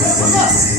来坤哥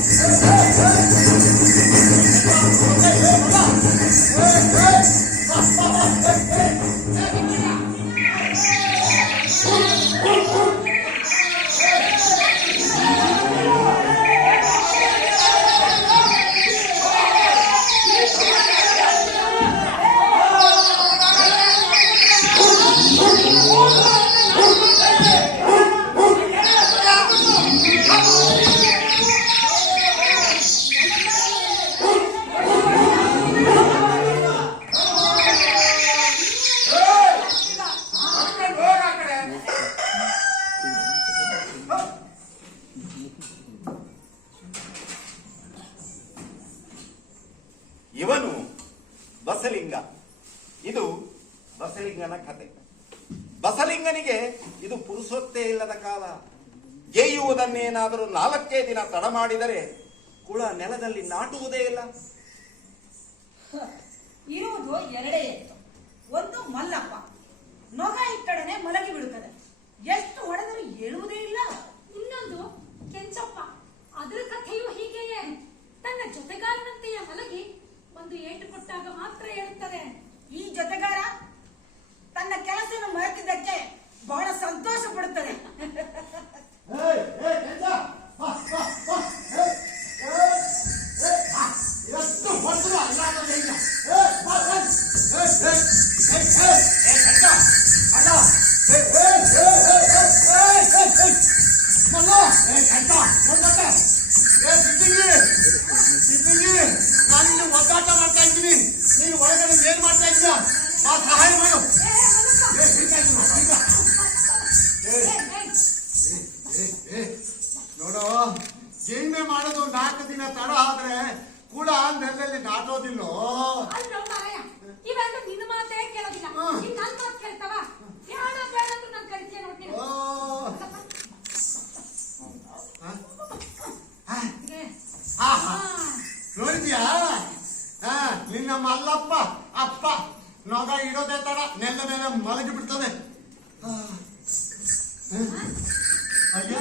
ತಡ ಮಾಡಿದರೆ ಕುಳ ನೆಲದಲ್ಲಿ ನಾಟುವುದೇ ಇಲ್ಲ. ಇರುವುದು ಎರಡೇ ಒಂದು ಮಲ್ಲಪ್ಪ ಮಗ ಏನ್ ಮಾಡ್ತಾ ನೋಡೋ ಗಿಣ್ಣೆ ಮಾಡೋದು ನಾಲ್ಕು ದಿನ ತಡ ಆದ್ರೆ ಕೂಡ ನೆಲದಲ್ಲಿ ನಾಟೋದಿಲ್ಲೋ? ನೋಡಿದ್ಯಾ? ಹಾ ನಿನ್ನ ಮಲ್ಲಪ್ಪ ಅಪ್ಪ ನೊಗ ಇಡೋದೇ ತಡ ನೆಲ್ಲ ಮೇಲೆ ಮಲಗಿ ಬಿಡ್ತದೆ ಅಯ್ಯ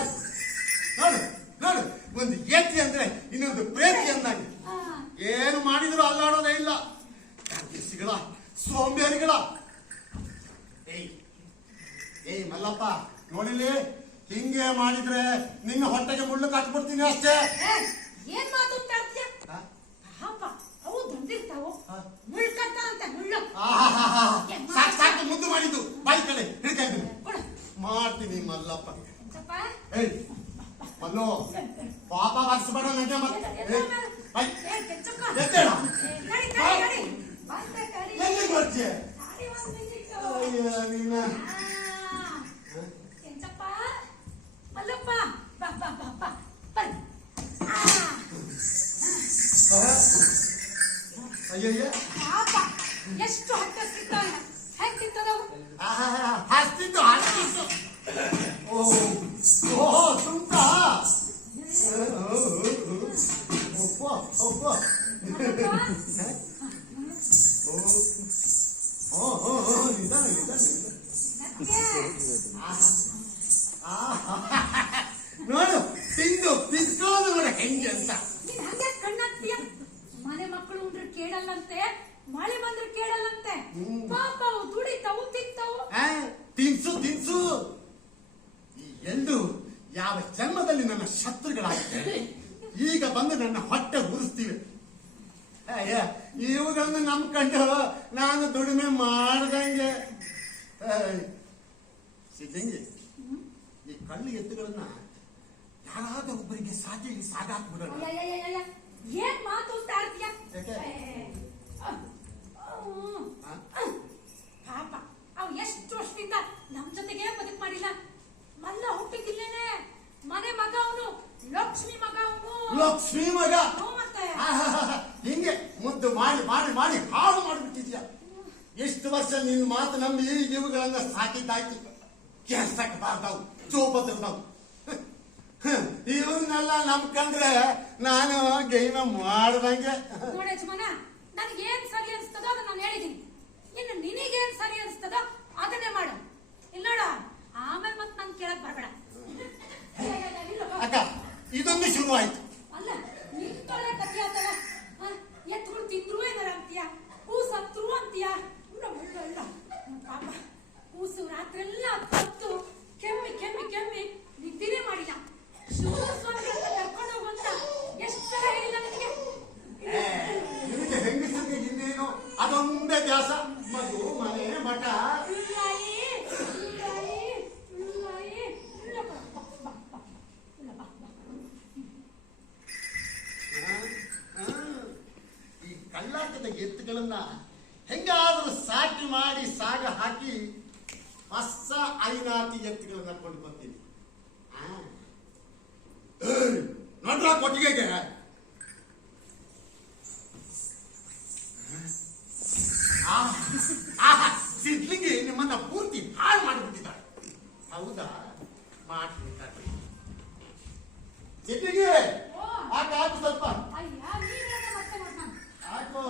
这个东西很简单。ಲಕ್ಷ್ಮೀ ಮಗ ಹಿಂಗೆ ಮುದ್ದು ಮಾಡಿ ಮಾಡಿ ಮಾಡಿ ಹಾಳು ಮಾಡಿಬಿಟ್ಟಿದ್ಯಾ. ಎಷ್ಟು ವರ್ಷ ನಿನ್ನ ಮಾತು ನಂಬಿ ಇವುಗಳನ್ನ ಸಾಕಿದ್ದಾಯ್ತು. ಕೆಲ್ಸಕ್ಕೆ ಬಾರ್ದವು ಚೋಪದ್ರದವು ಇವನ್ನೆಲ್ಲ ನಂಬ್ಕಂಡ್ರೆ ನಾನು ಗೈನ ಮಾಡ್ದಂಗೆ. ನೋಡಿ ಯಜಮಾನ ನನಗೆ ಏನ್ ಸರಿ ಅನ್ಸ್ತದೋ ಅದನ್ನ ನಾನು ಹೇಳಿದೀನಿ. ಇನ್ನು ನಿನಗೇನ್ ಸರಿ ಅನ್ಸ್ತದೋ ಅದನ್ನೇ ಮಾಡು. ಇಲ್ಲೋಡ ಆಮೇಲೆ ಮತ್ತೆ ನಾನು ಕೇಳಕ್ ಬರಬೇಡ. ಅಕ್ಕ ಇದೊಂದು ಶುರುವಾಯ್ತು. ಹೆಂಗಾದರೂ ಸಾಟಿ ಮಾಡಿ ಸಾಗ ಹಾಕಿ ಹೊಸ ಐನಾತಿ ಎತ್ತುಗಳನ್ನ ಕೊಂಡು ಬರ್ತೀನಿ. ನೋಡ್ರ ಕೊಟ್ಟಿಗೆಗೆ ಸಿಡ್ಲಿಗೆ ನಿಮ್ಮನ್ನ ಪೂರ್ತಿ ಹಾಳು ಮಾಡಿಬಿಟ್ಟಿದ್ದಾಳೆ. ಹೌದಾ? ಮಾಡ್ಬಿಟ್ಟಾರೆ ಸಿದ್ಲಿಂಗಿ ಹಾಕು ಸ್ವಲ್ಪ. ಹಾಕು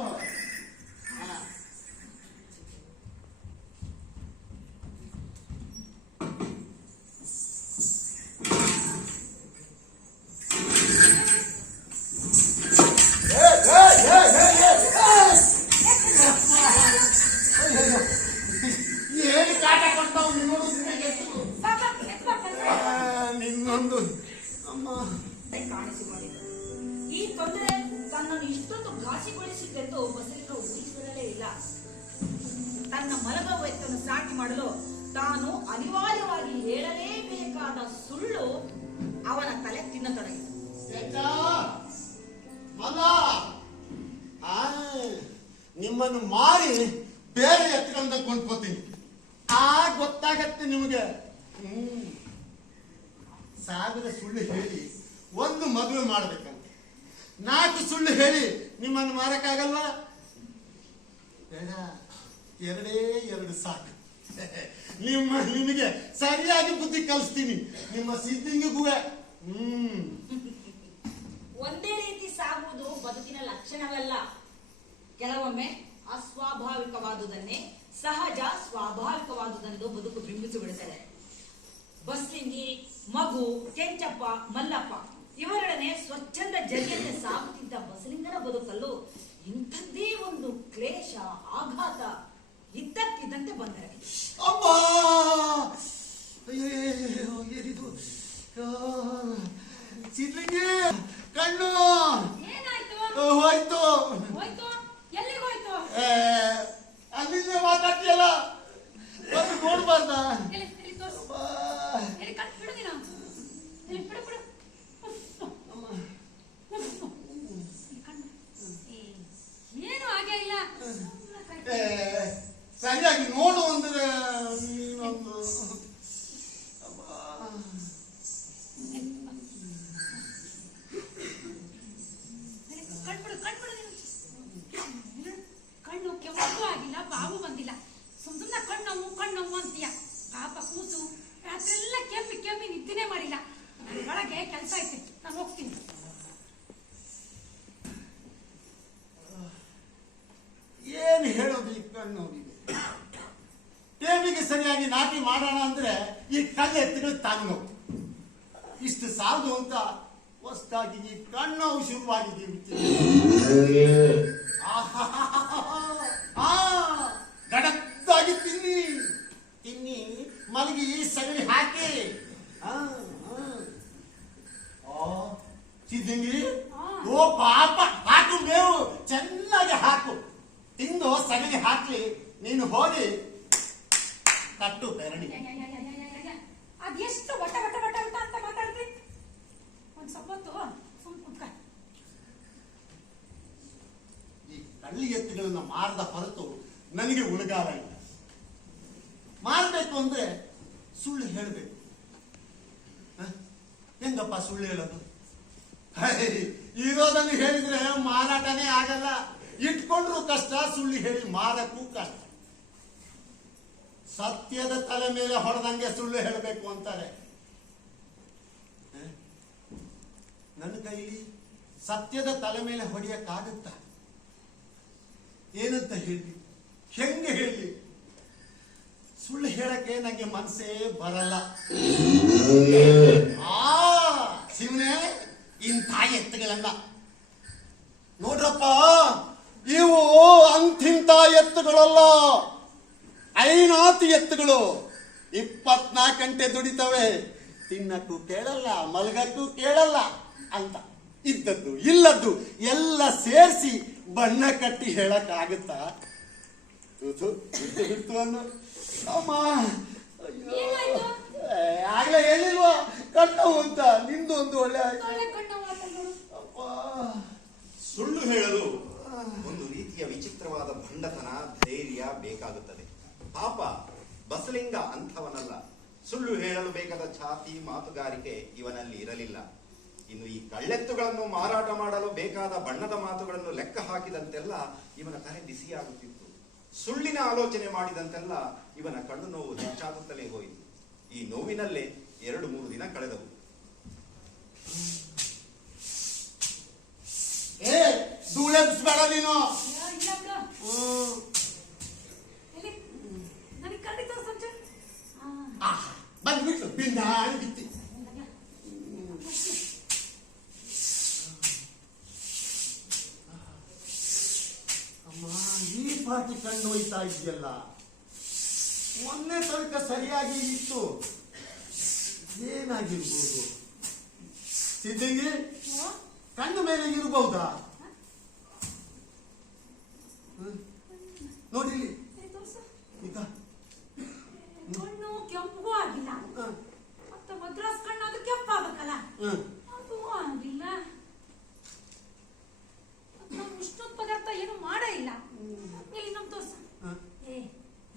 ಬೇರೆ ಎತ್ಕೊಂಡ ಕೊಂಡ್ಕೋತೀನಿ. ಆ ಗೊತ್ತಾಗತ್ತೆ ನಿಮಗೆ. ಹ್ಮ್. ಸಾವಿರ ಸುಳ್ಳು ಹೇಳಿ ಒಂದು ಮದುವೆ ಮಾಡ್ಬೇಕಂತ. ನಾಲ್ಕು ಸುಳ್ಳು ಹೇಳಿ ನಿಮ್ಮನ್ನು ಮಾರಕ್ಕಾಗಲ್ವಾ? ಬೇಡ. ಎರಡೇ ಎರಡು ಸಾಕು. ನಿಮ್ಮ, ನಿಮಗೆ ಸರಿಯಾಗಿ ಬುದ್ಧಿ ಕಲಿಸ್ತೀನಿ. ನಿಮ್ಮ ಸಿದ್ಧಿಂಗಿಗೂ ಹ್ಮ್. ಒಂದೇ ರೀತಿ ಸಾಗುವುದು ಬದುಕಿನ ಲಕ್ಷಣವಲ್ಲ. ಕೆಲವೊಮ್ಮೆ ಅಸ್ವಾಭಾವಿಕವಾದುದನ್ನೇ ಸಹಜ ಸ್ವಾಭಾವಿಕವಾದುದನ್ನು ಬದುಕು ಬಿಂಬಿಸಿಬಿಡುತ್ತದೆ. ಬಸ್ಲಿಂಗಿ ಮಗು ಕೆಂಚಪ್ಪ ಮಲ್ಲಪ್ಪ ಇವರೊಡನೆ ಸ್ವಚ್ಛಂದ ಜರಿಯನ್ನೇ ಸಾಗುತ್ತಿದ್ದ ಬಸಲಿಂಗನ ಬದುಕಲ್ಲೂ ಇಂಥದ್ದೇ ಒಂದು ಕ್ಲೇಶ ಆಘಾತ ಇದ್ದಕ್ಕಿದ್ದಂತೆ ಬಂದರೆ. ಕಣ್ಣು! ಏನಾಯ್ತು? ಹಂಗಿದ್ರೆ ಮಾತಾಡ್ತೀಯಲ್ಲ? ಬಂದು ನೋಡ್ಬಾರ್ದ ಸರಿಯಾಗಿ ನೋಡು ಅಂದ್ರೆ ಮನೆ ಕೆಲಸ ಐತಿ. ನಾನು ಹೋಗ್ತೀನಿ. ಏನ್ ಹೇಳೋದು ಈ ಕಣ್ಣವನಿಗೆ ಟೇಮಿಗೆ ಸರಿಯಾಗಿ ನಾಟಿ ಮಾಡೋಣ ಅಂದ್ರೆ ಈ ಕಲ್ಲು ಎತ್ತಿನ ತಂಗು ಇಷ್ಟು ಸಾಲದು ಅಂತ ಹೊಸದಾಗಿ ಈ ಶುರುವಾಗಿದ್ದೀವಿ ಆ ಗಡದ್ದಾಗಿ ತಿನ್ನಿ. ತಿನ್ನಿ, ಮಲಗಿ ಈ ಸಗಣಿ ಹಾಕಿ. ಆ. ಸಿದ್ದಂಗಿ. ಓ ಪಾಪ ಹಾಕು ಮೇವು. ಚೆನ್ನಾಗಿ ಹಾಕು. ತಿಂದು ಸಗಣಿ ಹಾಕ್ಲಿ. ನೀನು ಹೋಗಿ ಕಟ್ಟು ಬೆರಣಿ ಅದೆಷ್ಟು ವಟ ವಟ ವಟ ಅಂತ ಮಾತಾಡ್ತಿ ಒಂದ್ ಸ್ವಲ್ಪ ಸುಮ್ ಕುತ್ಕ. ಈ ಕಳ್ಳಿ ಎತ್ತುಗಳನ್ನ ಮಾರದ ಹೊರತು ನನಗೆ ಉಳಗಾಲ ಇಲ್ಲ. ಮಾರಬೇಕು ಅಂದ್ರೆ ಸುಳ್ಳು ಹೇಳಬೇಕು. ಹೆಂಗಪ್ಪ ಸುಳ್ಳು ಹೇಳೋದು? ಇರೋದನ್ನು ಹೇಳಿದ್ರೆ ಮಾರಾಟನೇ ಆಗಲ್ಲ. ಇಟ್ಕೊಂಡ್ರು ಕಷ್ಟ ಸುಳ್ಳು ಹೇಳಿ ಮಾರಕ್ಕೂ ಕಷ್ಟ. ಸತ್ಯದ ತಲೆ ಮೇಲೆ ಹೊಡೆದಂಗೆ ಸುಳ್ಳು ಹೇಳಬೇಕು ಅಂತಾರೆ? ನನ್ನ ಕೈಲಿ ಸತ್ಯದ ತಲೆ ಮೇಲೆ ಹೊಡೆಯಕ್ಕಾಗುತ್ತ? ಏನಂತ ಹೇಳಿ? ಹೆಂಗೆ ಹೇಳಿ? ಸುಳ್ಳು ಹೇಳಕ್ಕೆ ನಂಗೆ ಮನಸ್ಸೇ ಬರಲ್ಲ. ಆ ಶಿವನೇ. ಇಂಥ ಎತ್ತುಗಳಲ್ಲ ನೋಡ್ರಪ್ಪ ಇವು ಅಂತಿಂತ ಎತ್ತುಗಳಲ್ಲ. ಐನಾತಿ ಎತ್ತುಗಳು. ಇಪ್ಪತ್ನಾಲ್ಕು ಗಂಟೆ ದುಡಿತವೆ. ತಿನ್ನಕ್ಕೂ ಕೇಳಲ್ಲ ಮಲಗಕ್ಕೂ ಕೇಳಲ್ಲ ಅಂತ. ಇದ್ದದ್ದು ಇಲ್ಲದ್ದು ಎಲ್ಲ ಸೇರಿಸಿ ಬಣ್ಣ ಕಟ್ಟಿ ಹೇಳಕ್ ಆಗುತ್ತಾ ತುತು, ಬಿಟ್ಟು ಬಿಟ್ಟು ಆಗ್ಲೇ ಹೇಳಿಲ್ವಾ? ಕಣ್ಣು ಅಂತ ನಿಂದು ಒಂದು ಒಳ್ಳೆ ಸುಳ್ಳು ಹೇಳಲು ಒಂದು ರೀತಿಯ ವಿಚಿತ್ರವಾದ ಭಂಡತನ ಧೈರ್ಯ ಬೇಕಾಗುತ್ತದೆ. ಪಾಪ ಬಸಲಿಂಗ ಅಂಥವನಲ್ಲ. ಸುಳ್ಳು ಹೇಳಲು ಬೇಕಾದ ಛಾತಿ ಮಾತುಗಾರಿಕೆ ಇವನಲ್ಲಿ ಇರಲಿಲ್ಲ. ಇನ್ನು ಈ ಕಳ್ಳೆತ್ತುಗಳನ್ನು ಮಾರಾಟ ಮಾಡಲು ಬೇಕಾದ ಬಣ್ಣದ ಮಾತುಗಳನ್ನು ಲೆಕ್ಕ ಹಾಕಿದಂತೆಲ್ಲ ಇವನ ತಲೆ ಬಿಸಿಯಾಗುತ್ತಿತ್ತು. ಸುಳ್ಳಿನ ಆಲೋಚನೆ ಮಾಡಿದಂತೆಲ್ಲ ಇವನ ಕಣ್ಣು ನೋವು ಹೆಚ್ಚಾಗುತ್ತಲೇ ಹೋಯಿತು. ಈ ನೋವಿನಲ್ಲೇ ಎರಡು ಮೂರು ದಿನ ಕಳೆದವು. ಬಂದ್ಬಿಟ್ಟು ಬಿಂದ ಬಿತ್ತಿ. ಅಮ್ಮ ಈ ಪಾಟಿ ಕಣ್ಣು ಹೋಯ್ತಾ ಇದೆಯಲ್ಲ ಮೊನ್ನೆ ತನಕ ಸರಿಯಾಗಿ ಇತ್ತು. ಏನಾಗಿರ್ಬೋದು? ಸಿದ್ದಂಗಿ ಕಣ್ಣು ಮೇಲೆ ಇರಬಹುದಾ ಹ್ಮ್. ನೋಡಿ ಇಲ್ಲಿ. ತೋರ್ಸು ಈಗ ಕಣ್ಣು ಕೆಂಪಗೂ ಆಗಿಲ್ಲ ಹ, ಮತ್ತೆ ಮದ್ರಾಸ್ ಕಣ್ಣು ಅದು ಕೆಂಪಾಗಬೇಕಲ್ಲ ಹ್ಮ್. ಅದು ಆಗಿಲ್ಲ ಮತ್ತ್ ನಾವು ಉಷ್ಣದ ಪದಾರ್ಥ ಏನು ಮಾಡೇ ಇಲ್ಲ ಇಲ್ಲಿ ನಮ್ ತೋರ್ಸ ಹ. ಏ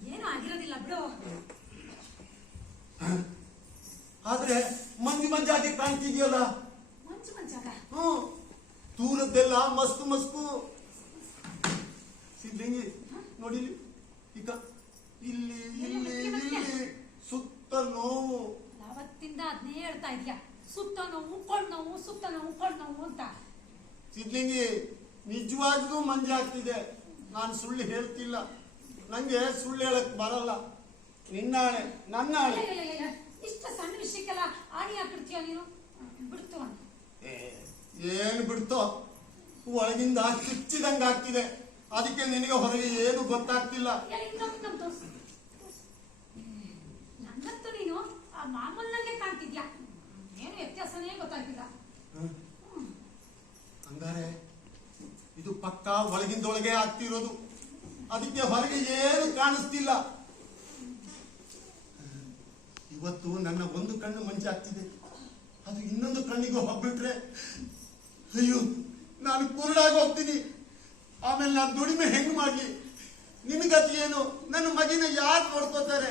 ಏನು ಆಗಿರೋದಿಲ್ಲ ಬಿಡು ಆದ್ರೆ ಮಂಜು ಮಂಜಾಗಿ ಕಾಣ್ತಿದ್ಯಲ್ಲ? ಮಂಚಾಗ ಹ್ಮ್ ದೂರದ್ದೆಲ್ಲ ಮಸ್ತ್ ಮಸ್ಕು ಸಿದ್ಧಿ ನೋಡಿ ಇಲ್ಲಿ. ಈಗ ಇಲ್ಲಿ ಇಲ್ಲಿ ಇಲ್ಲಿ ಸುತ್ತ ನೋವು. ಅವತ್ತಿಂದ ಅದನ್ನೇ ಹೇಳ್ತಾ ಇದ್ಯಾ? ಸುತ್ತ ನೋವು ಕೊಂಡ್ ನೋವು ಸುತ್ತ ನೋವು ಕೊಂಡ್ ನೋವು ಅಂತ. ಸಿದ್ಲಿಂಗಿ ನಿಜವಾಗ್ಲೂ ಮಂಜಾಗ್ತಿದೆ ನಾನು ಸುಳ್ಳು ಹೇಳ್ತಿಲ್ಲ. ನಂಗೆ ಸುಳ್ಳು ಹೇಳಕ್ ಬರಲ್ಲ. ನಿನ್ನಾಳೆ ಅಯ್ಯಯ್ಯಯ್ಯಯ್ಯ, ಇಷ್ಟ ಸಣ್ಣ ವಿಷಯಕ್ಕೆಲ್ಲ ಆಣಿ ಹಾಕ್ಬಿಡ್ತೀಯ ನೀನು? ಬಿಡ್ತು ಅಂತ. ಏನು ಬಿಡ್ತೋ? ಒಳಗಿಂದ ಚುಚ್ಚಿದಂಗ ಆಗ್ತಿದೆ. ಅದಕ್ಕೆ ನಿನಗೆ ಹೊರಗೆ ಏನು ಗೊತ್ತಾಗ್ತಿಲ್ಲ. ನನ್ನಂತೂ ನೀನು ಆ ಮಾಮೂಲ್ನಲ್ಲೇ ಕಾಣ್ತಿದ್ಯಾ? ಏನು ವ್ಯತ್ಯಾಸನೇ ಗೊತ್ತಾಗ್ತಿಲ್ಲ. ಹಂಗಾರೆ ಇದು ಪಕ್ಕ ಒಳಗಿಂದೊಳಗೆ ಆಗ್ತಿರೋದು. ಅದಕ್ಕೆ ಹೊರಗೆ ಏನು ಕಾಣಿಸ್ತಿಲ್ಲ. ಇವತ್ತು ನನ್ನ ಒಂದು ಕಣ್ಣು ಮಂಜಾಗ್ತಿದೆ ಅದು ಇನ್ನೊಂದು ಕಣ್ಣಿಗೂ ಹೋಗ್ಬಿಟ್ರೆ, ಅಯ್ಯೋ, ನಾನು ಕುರುಡಾಗಿ ಹೋಗ್ತೀನಿ. ಆಮೇಲೆ ನಾನು ದುಡಿಮೆ ಹೆಂಗ್ ಮಾಡ್ಲಿ? ನಿನಗದು ಏನು? ನನ್ನ ಮಗಿನ ಯಾರು ನೋಡ್ಕೋತಾರೆ?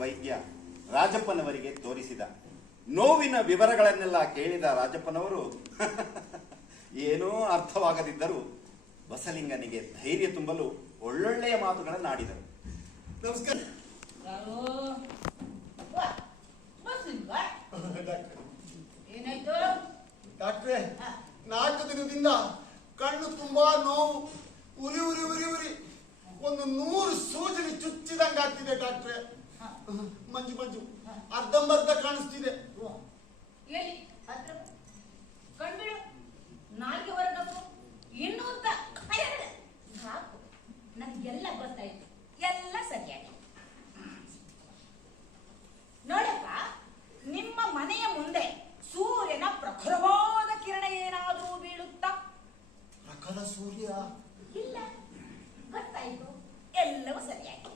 ವೈದ್ಯ ರಾಜಪ್ಪನವರಿಗೆ ತೋರಿಸಿದ. ನೋವಿನ ವಿವರಗಳನ್ನೆಲ್ಲ ಕೇಳಿದ ರಾಜಪ್ಪನವರು ಏನೂ ಅರ್ಥವಾಗದಿದ್ದರೂ ಬಸಲಿಂಗನಿಗೆ ಧೈರ್ಯ ತುಂಬಲು ಒಳ್ಳೊಳ್ಳೆಯ ಮಾತುಗಳನ್ನಾಡಿದರು ನಮಸ್ಕಾರ. ಯಾರು ವಾ, ಡಾಕ್ಟ್ರೆ. ನಾಲ್ಕು ದಿನದಿಂದ ಕಣ್ಣು ತುಂಬಾ ನೋವು ಉರಿ ಉರಿ ಉರಿ ಉರಿ. ಒಂದು ನೂರು ಸೂಜಿ ಚುಚ್ಚಿದಂಗಾಗ್ತಿದೆ ಡಾಕ್ಟ್ರೆ. ಮಂಜು ಮಂಜು. ಅರ್ಧಂಬರ್ಧ ಕಾಣಿಸ್ತಿದೆ. ಎಲ್ಲಿ ಹತ್ರ. ಕಣ್ಬಿಡು ನಾಲ್ಗೆ ಹೊರಗಪ್ಪು. ಇನ್ನು ಅಂತ ಸಾಕು. ನನಗೆಲ್ಲ ಗೊತ್ತಾಯ್ತು. ಎಲ್ಲ ಸರಿಯಾಗಿ ನೋಡಪ್ಪ ನಿಮ್ಮ ಮನೆಯ ಮುಂದೆ ಸೂರ್ಯನ ಪ್ರಖರವಾದ ಕಿರಣ ಏನಾದರೂ ಬೀಳುತ್ತಾ? ಪ್ರಖರ ಸೂರ್ಯ. ಇಲ್ಲ. ಗೊತ್ತಾಯ್ತು. ಎಲ್ಲವೂ ಸರಿಯಾಗಿ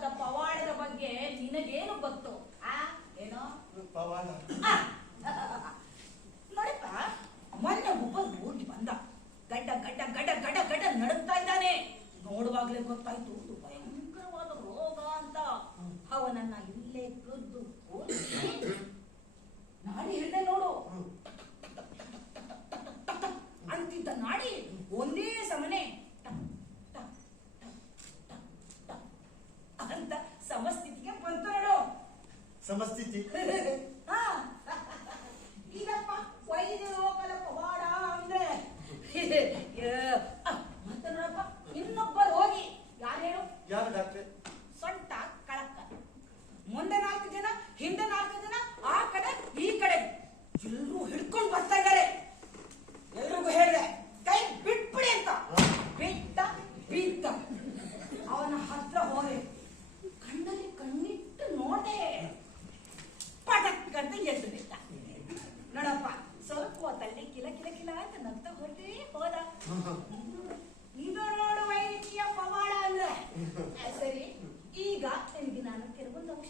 the power ചെയ്ത്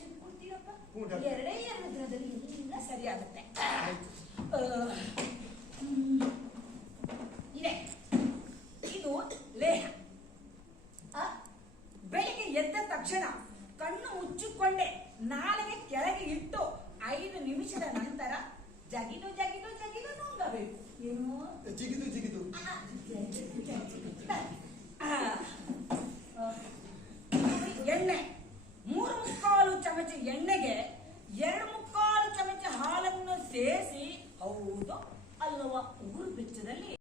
ಕೆಲವೊಂದು ಕೊಡ್ತೀರಪ್ಪ? ಹ್ಞೂ, ಡಾಕ್ಟರ್. ಎರಡೇ ಎರಡು ದಿನದಲ್ಲಿ ಎಲ್ಲ ಸರಿ ಆಗುತ್ತೆ. ಆ, ಹ್ಮ್, ಇದೆ. ಇದು ಲೇಹ. ಆ, ಬೆಳಿಗ್ಗೆ ಎದ್ದ ತಕ್ಷಣ ಕಣ್ಣು ಮುಚ್ಚಿಕೊಂಡೆ ನಾಳೆಗೆ ಕೆಳಗೆ ಇಟ್ಟು ಐದು ನಿಮಿಷದ ನಂತರ ಜಗಿದು ಜಗಿದು ಜಗಿದು ನುಂಗಬೇಕು. ಏನು? ಜಿಗಿದು ಜಿಗಿದು. ಆ, ಜಗಿದು ಜಗಿದು. ಆ, ಆ, ಎಣ್ಣೆ. ಮೂರು ಮುಕ್ಕಾಲು ಚಮಚ ಎಣ್ಣೆಗೆ ಎರಡು ಮುಕ್ಕಾಲು ಚಮಚ ಹಾಲನ್ನು ಸೇರಿಸಿ ಹೌದು ಅಲ್ಲವ ಉಗುರು ಬೆಚ್ಚದಲ್ಲಿ.